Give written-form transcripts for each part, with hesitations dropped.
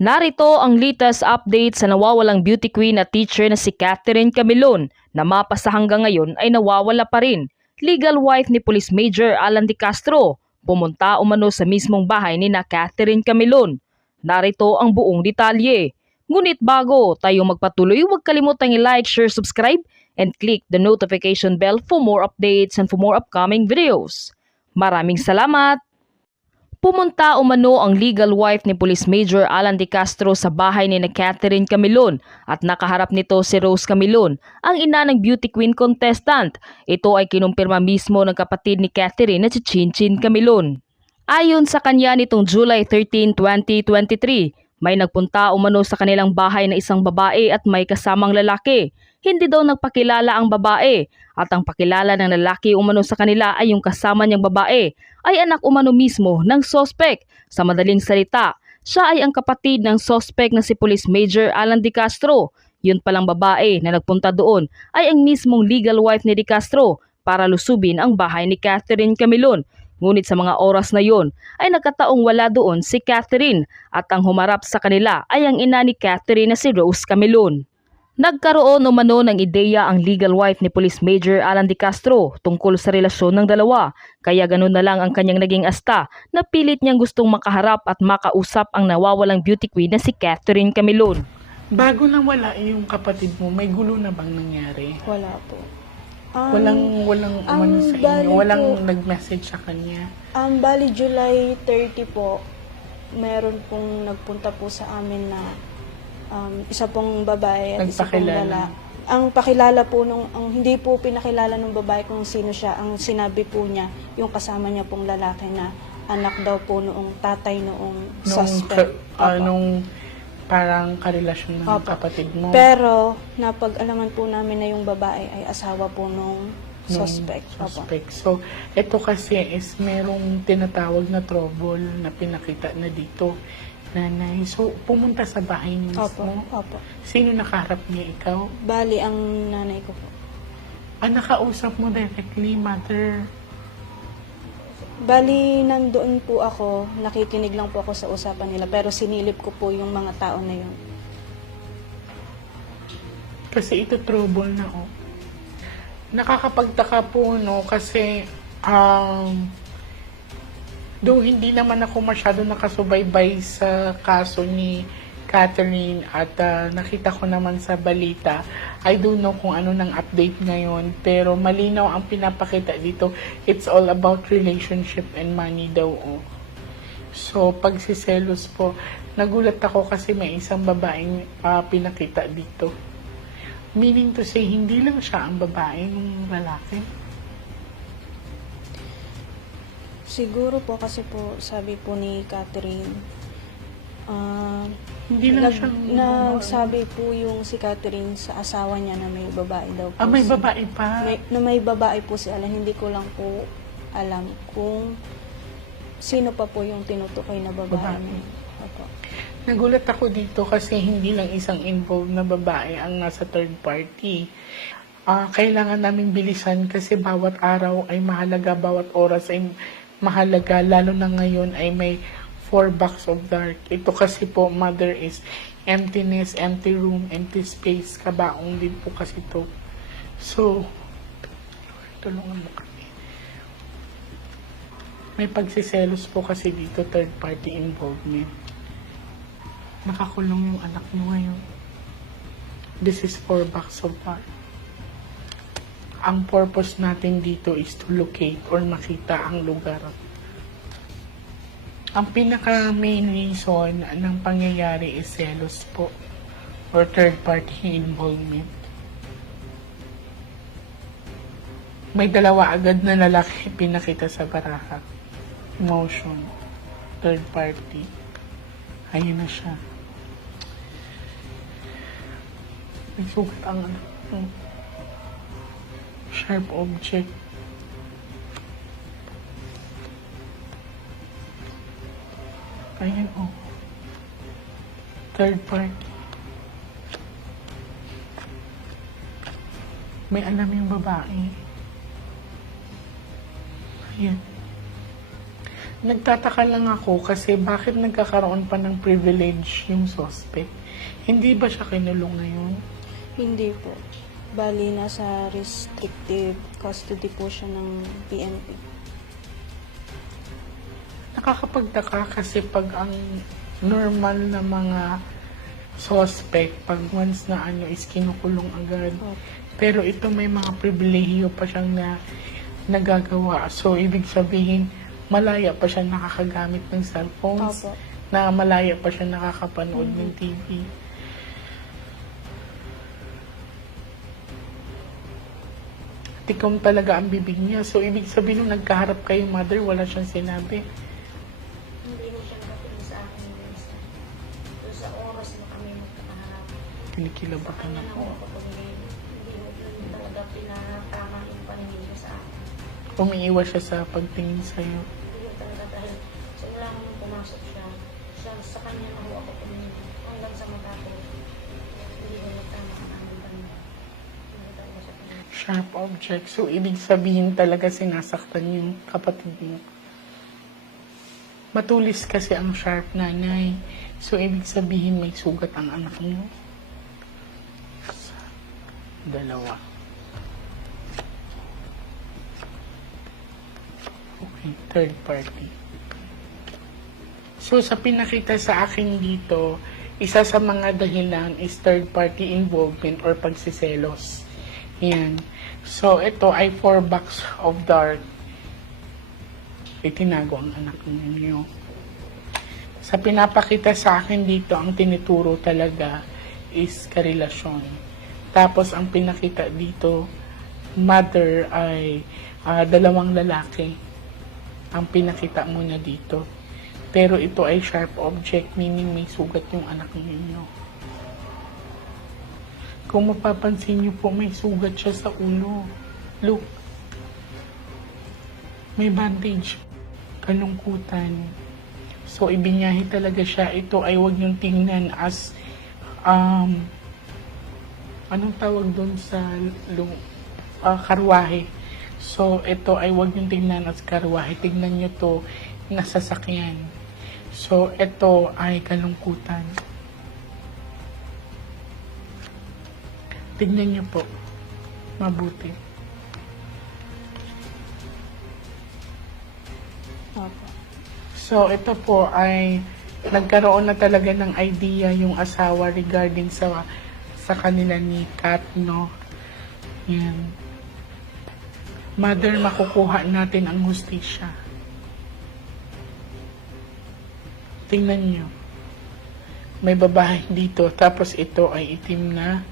Narito ang latest update sa nawawalang beauty queen at teacher na si Catherine Camilon na mapasa hanggang ngayon ay nawawala pa rin. Legal wife ni Police Major Alan De Castro pumunta umano sa mismong bahay ni na Catherine Camilon. Narito ang buong detalye. Ngunit bago tayo magpatuloy, huwag kalimutang i-like, share, subscribe, and click the notification bell for more updates and for more upcoming videos. Maraming salamat! Pumunta umano ang legal wife ni Police Major Alan De Castro sa bahay ni na Catherine Camilon at nakaharap nito si Rose Camilon, ang ina ng beauty queen contestant. Ito ay kinumpirma mismo ng kapatid ni Catherine na si Chinchin Camilon. Ayon sa kanya nitong July 13, 2023, may nagpunta umano sa kanilang bahay na isang babae at may kasamang lalaki. Hindi daw nagpakilala ang babae at ang pakilala ng lalaki umano sa kanila ay yung kasama niyang babae ay anak umano mismo ng sospek. Sa madaling salita, siya ay ang kapatid ng sospek na si Police Major Alan De Castro. Yun palang babae na nagpunta doon ay ang mismong legal wife ni De Castro para lusubin ang bahay ni Catherine Camilon. Ngunit sa mga oras na yon ay nagkataong wala doon si Catherine at ang humarap sa kanila ay ang ina ni Catherine na si Rose Camilon. Nagkaroon umano ng ideya ang legal wife ni Police Major Alan De Castro tungkol sa relasyon ng dalawa, kaya ganun na lang ang kanyang naging asta na pilit niyang gustong makaharap at makausap ang nawawalang beauty queen na si Catherine Camilon. Bago lang wala yung kapatid mo, may gulo na bang nangyari? Wala po. Walang umano sa inyo? Walang nag-message sa kanya? Bali July 30 po, meron pong nagpunta po sa amin na isa pong babae at isa pong lalaki. Ang pakilala po hindi po pinakilala ng babae kung sino siya. Ang sinabi po niya, yung kasama niya pong lalaki na anak daw po noong tatay noong suspect. Nung parang karelasyon ng kapatid mo. Pero napag-alaman po namin na yung babae ay asawa po nung suspect. So, ito kasi is merong tinatawag na trouble na pinakita na dito. Nanay. So, pumunta sa bahay niyo mismo? Opo. Sino nakaharap niya, ikaw? Bali, ang nanay ko po. Nakausap mo directly, mother? Bali, nandoon po ako, nakikinig lang po ako sa usapan nila, pero sinilip ko po yung mga tao na yun. Kasi ito trouble na, oh. Nakakapagtaka po, no, kasi, though hindi naman ako masyado nakasubaybay sa kaso ni Catherine at nakita ko naman sa balita, I don't know kung ano ng update ngayon, pero malinaw ang pinapakita dito. It's all about relationship and money daw. Oh. So, pagsiselos po, nagulat ako kasi may isang babaeng pinakita dito. Meaning to say, hindi lang siya ang babae ng lalaki. Siguro po kasi po, sabi po ni Catherine, hindi lang siya nagsabi po yung si Catherine sa asawa niya na may babae daw po. May babae pa? May babae po si Alan. Hindi ko lang po alam kung sino pa po yung tinutukoy na babae. Opo. Nagulat ako dito kasi hindi lang isang involved na babae ang nasa third party. Kailangan namin bilisan kasi bawat araw ay mahalaga, bawat oras ay mahalaga, lalo na ngayon ay may 4 box of dark. Ito kasi po, mother, is emptiness, empty room, empty space, kabaong din po kasi ito. So, tulungan mo kami. May pagsiselos po kasi dito, third party involvement. Nakakulong yung anak mo ngayon. This is 4 box of dark. Ang purpose natin dito is to locate or makita ang lugar. Ang pinaka main reason ng pangyayari is selos po or third party involvement. May dalawa agad na lalaki pinakita sa baraha. Emotion. Third party. Ayun na siya. May sugat ang sharp object. Ayan, oh. Third party. May alam yung babae. Ayan. Nagtataka lang ako kasi bakit nagkakaroon pa ng privilege yung suspect? Hindi ba siya kinulong ngayon? Hindi po. Bali, nasa restrictive custody po siya ng PNP. Nakakapagtaka kasi pag ang normal na mga suspect, pag once na is kinukulong agad. Opo. Pero ito may mga pribilehiyo pa siyang nagagawa. So, ibig sabihin, malaya pa siya nakakagamit ng cellphones, Opo. na malaya pa siya nakakapanood ng TV. Tikom talaga ang bibig niya. So, ibig sabihin, nung nagkaharap kayo, mother, wala siyang sinabi. Hindi mo siya nakatingin sa akin minsan. Doon sa oras na kami magkakaharap. Kinikilabutan Kanya ako. na ako pag hindi mo talaga pinatama yung paningin niya sa akin. Umiiwas siya sa pagtingin sa'yo. Hindi mo talaga dahil simula ko nung pumasok siya, sa kanya na ako tumingin. Hanggang sa mata ko, hindi mo nagtama ang aming paningin. Hindi talaga siya tumingin. Sharp object. So, ibig sabihin talaga sinasaktan yung kapatid mo. Matulis kasi ang sharp nanay. So, ibig sabihin may sugat ang anak niyo. Dalawa. Okay, third party. So, sa pinakita sa akin dito, isa sa mga dahilan is third party involvement or pagsiselos. Yan. So, ito ay 4 box of dart. Itinago ang anak ninyo. Sa pinapakita sa akin dito, ang tinuturo talaga is karelasyon. Tapos, ang pinakita dito, mother ay 2 lalaki. Ang pinakita mo na dito. Pero ito ay sharp object, meaning may sugat yung anak ninyo. Kung mapapansin niyo po, may sugat siya sa ulo. Look. May bandage. Kalungkutan. So, ibinyahe talaga siya. Ito ay huwag niyong tingnan as, anong tawag doon sa karwahe. So, ito ay huwag niyong tingnan as karwahe. Tignan niyo to na sasakyan. So, ito ay kalungkutan. Tignan niyo po. Mabuti. Opo. So, ito po ay nagkaroon na talaga ng idea yung asawa regarding sa kanila ni Kat, no? Yan. Mother, makukuha natin ang hustisya. Tingnan nyo. May babae dito, tapos ito ay itim na,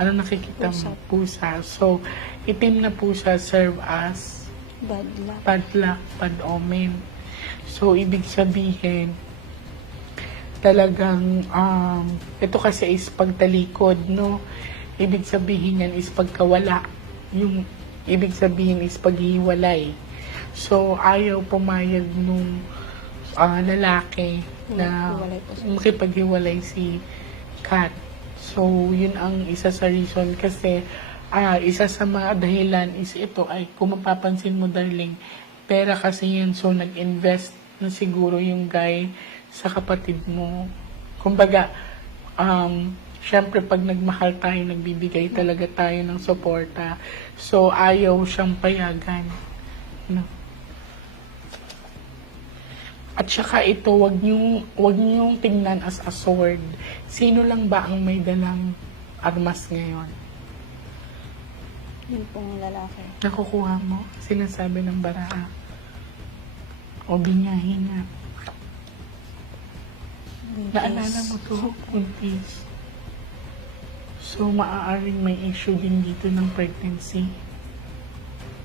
ano nakikita mo? Pusa. So, itim na pusa serve as Bad luck. bad luck, bad omen. So, ibig sabihin, talagang, ito kasi is pagtalikod, no? Ibig sabihin yan is pagkawala. Yung ibig sabihin is paghiwalay. So, ayaw pumayag nung lalaki na Hiwalay po siya. makipaghiwalay si Kat. So, yun ang isa sa reason kasi isa sa mga dahilan is ito ay kung mapapansin mo, darling, pera kasi yan. So, nag-invest na siguro yung guy sa kapatid mo. Kumbaga, syempre pag nagmahal tayo, nagbibigay talaga tayo ng suporta. So, ayaw siyang payagan. No? At saka ito, wag niyong tingnan as a sword. Sino lang ba ang may dalang armas ngayon? Yun pong lalaki. Nakukuha mo? Sinasabi ng baraa. O binyahin nga. Naalala mo to, Kuntis. So, maaaring may issue din dito ng pregnancy.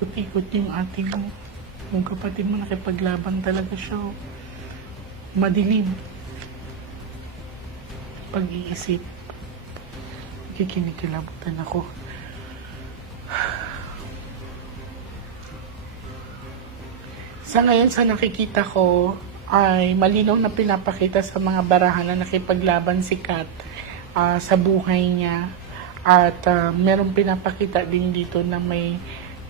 Ikot-ikot yung ate mo. Yung kapatid mo nakipaglaban talaga siya. Madilim. Pag-iisip. Kikinikilabutan ako. Sa ngayon, sa nakikita ko, ay malinaw na pinapakita sa mga barahan na nakipaglaban si Kat sa buhay niya. At merong pinapakita din dito na may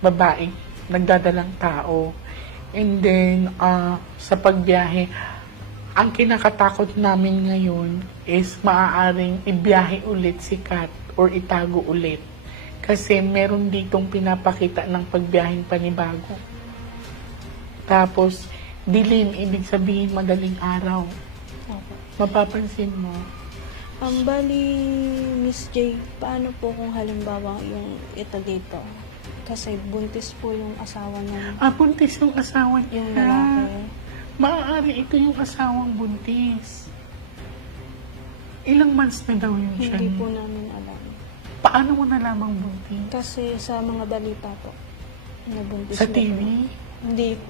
babae nagdadalang tao. And then, sa pagbiyahe, ang kinakatakot namin ngayon is maaaring ibiyahe ulit si Kat or itago ulit. Kasi meron ditong pinapakita ng pagbiyaheng panibago. Tapos, dilim, ibig sabihin madaling araw. Opo. Mapapansin mo. Bali, Miss J, paano po kung halimbawa yung ito dito? Kasi buntis po yung asawa niya, Buntis yung asawa niya. yung lalaki. Maaari ito yung asawang buntis. Ilang months na daw yun siya? Hindi po namin alam. Paano mo nalamang buntis? Kasi sa mga balita po, nabuntis Sa na TV? po.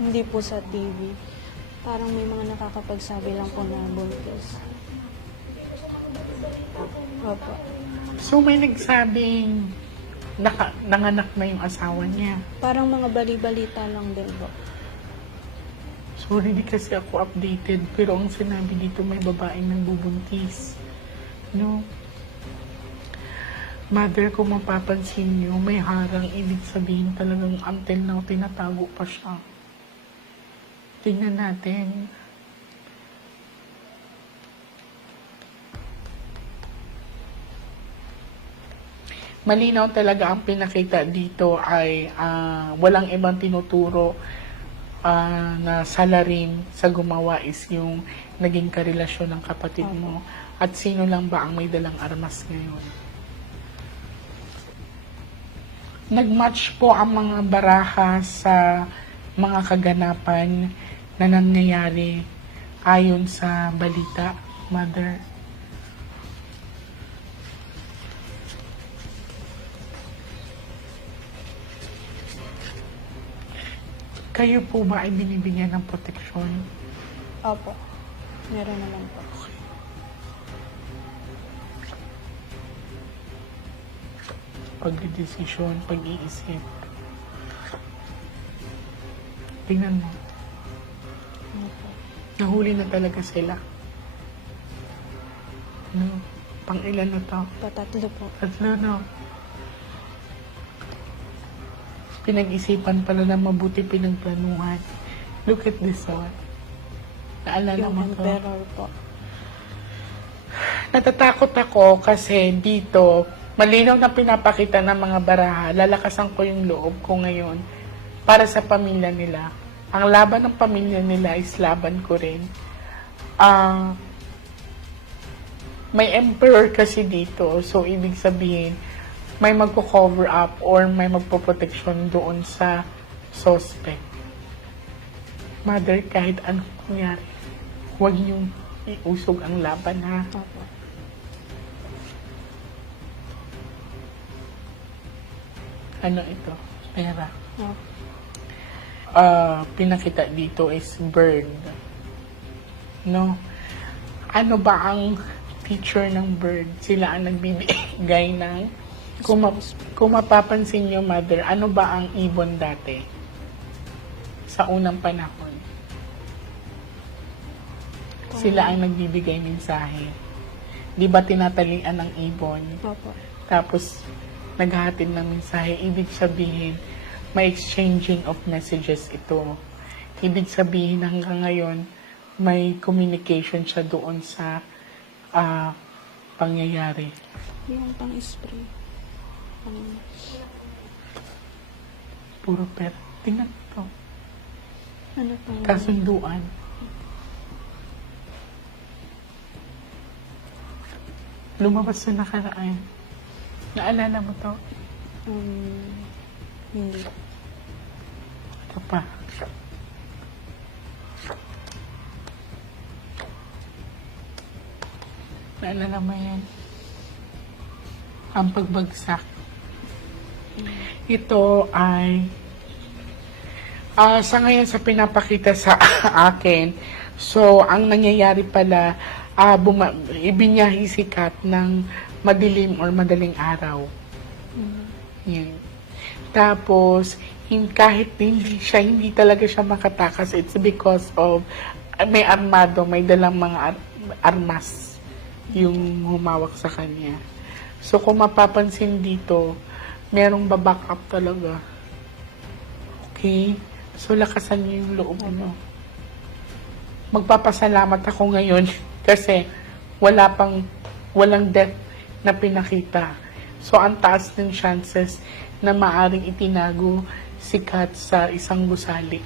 Hindi po sa TV. Parang may mga nakakapagsabi lang po na buntis. Opo. So may nagsabing nanganak na yung asawa niya. Parang mga bali-balita lang din po. Sorry, di kasi ako updated. Pero ang sinabi dito, may babaeng nagbubuntis. No? Mother, kung mapapansin niyo, may harang. Ibig sabihin talagang until now, tinatago pa siya. Tingnan natin. Malinaw talaga ang pinakita dito ay walang ibang tinuturo na salarin sa gumawa is yung naging karelasyon ng kapatid mo. At sino lang ba ang may dalang armas ngayon? Nagmatch po ang mga baraha sa mga kaganapan na nangyayari ayon sa balita, Mother. Kayo po ba ay binibigyan ng proteksyon? Opo. Meron naman po. Pagdedesisyon, pag-iisip. Tingnan mo. Opo. Nahuli na talaga sila. No? Pang-ilan na to? Patatlo po. Tatlo, no? Pinag-isipan pala na mabuti pinagplanuhan. Look at this one. Naalala Yung mo to? emperor po. Natatakot ako kasi dito, malinaw na pinapakita ng mga baraha, lalakasan ko yung loob ko ngayon para sa pamilya nila. Ang laban ng pamilya nila is laban ko rin. May emperor kasi dito, so ibig sabihin, may magpo-cover up or may magpo-protection doon sa suspect. Mother, kahit anong nangyari, huwag niyong iusog ang laban, ha? Opo. Ano ito? Pera. Opo. Pinakita dito is bird. No? Ano ba ang feature ng bird? Sila ang nagbibigay ng... Kung mapapansin nyo, Mother, ano ba ang ibon dati? Sa unang panahon. Sila ang nagbibigay mensahe. Di ba tinatalian ng ibon? Opo. Tapos, naghahatid ng mensahe. Ibig sabihin, may exchanging of messages ito. Ibig sabihin, hanggang ngayon, may communication siya doon sa pangyayari. Yung pang-spray. Puro pera. Tingnan ito. Ano pang... Kasunduan. Lumabas sa nakaraan. Naalala mo to? Hindi. Ito pa. Naalala mo yan? Ang pagbagsak. Ito ay sa ngayon sa pinapakita sa akin, so ang nangyayari pala, ibinyahi si Kat ng madilim or madaling araw. Yan. Tapos, kahit hindi talaga siya makatakas, it's because of may armado, may dalang mga armas yung humawak sa kanya. So, kung mapapansin dito, merong baback up talaga. Okay? So, lakasan niyo yung loob mo. Magpapasalamat ako ngayon kasi walang death na pinakita. So, ang taas ng chances na maaring itinago si Kat sa isang gusali,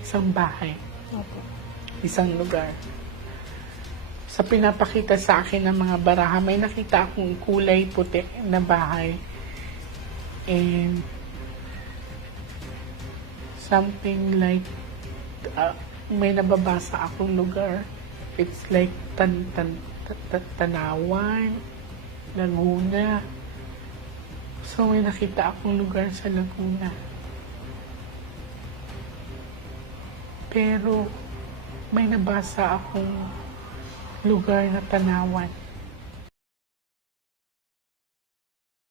isang bahay, Opo. isang lugar. Sa pinapakita sa akin ng mga baraha, may nakita akong kulay puti na bahay. And something like may nababasa akong lugar. It's like Tanawan, Laguna. So may nakita akong lugar sa Laguna. Pero may nabasa akong lugar na Tanawan.